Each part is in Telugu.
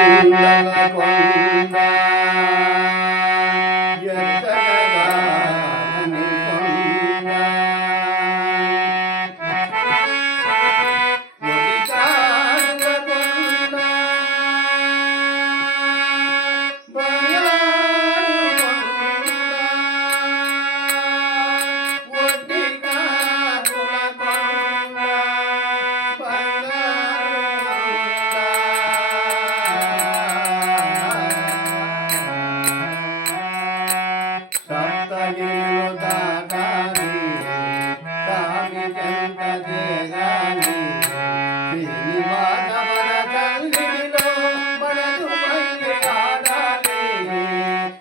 కొండ ఎత్తగదానని కొండ ఒడికాల కొండ బంగారు కొండ ఒడికాల కొండ సప్తగిరిలో దాటాలి స్వామి చెంత చేరాలి శ్రీనివాస మన తల్లిలో మనసు మళ్ళీ ఆడాలి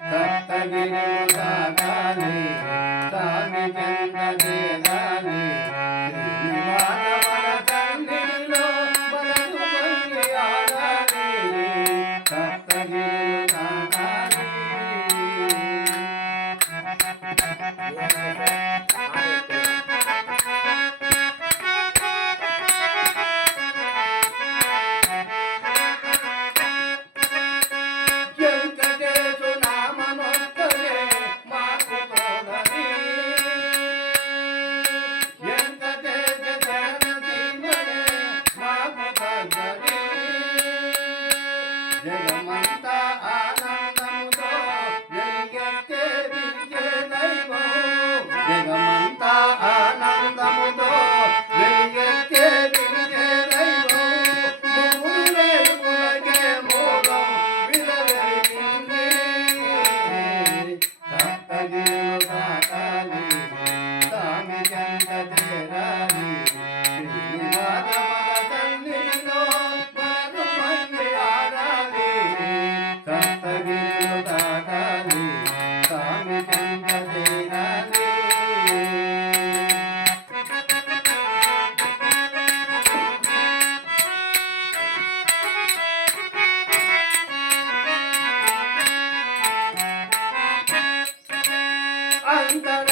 సప్తగిరిలో దాటాలి స్వామి చెంత చేరాలి శ్రీనివాస మన తల్లిలో మనసు మళ్ళీ ఆడాలి సప్తగిరిలో దాటాలి వెంకటేశు నామమొక్కడే మాకు తోడని వెంకటేశ శరణీమడే మాకు తగ్గని జగమంతా ఆనందముతో వెలిగెత్తే విజయ దైవం జగమంతా ఆనందముతో వెలిగెత్తే విజయ దైవం మూడు వేలుగులకే మూలం విలవెలిగింది సప్తగిరిలో దాటాలి స్వామి చెంత చేరాలి శ్రీనివాస మన తల్లిలో మనసు మళ్ళీ ఆడాలి సప్తగిరిలో దాటాలి స్వామి చెంత చేరాలి అంతర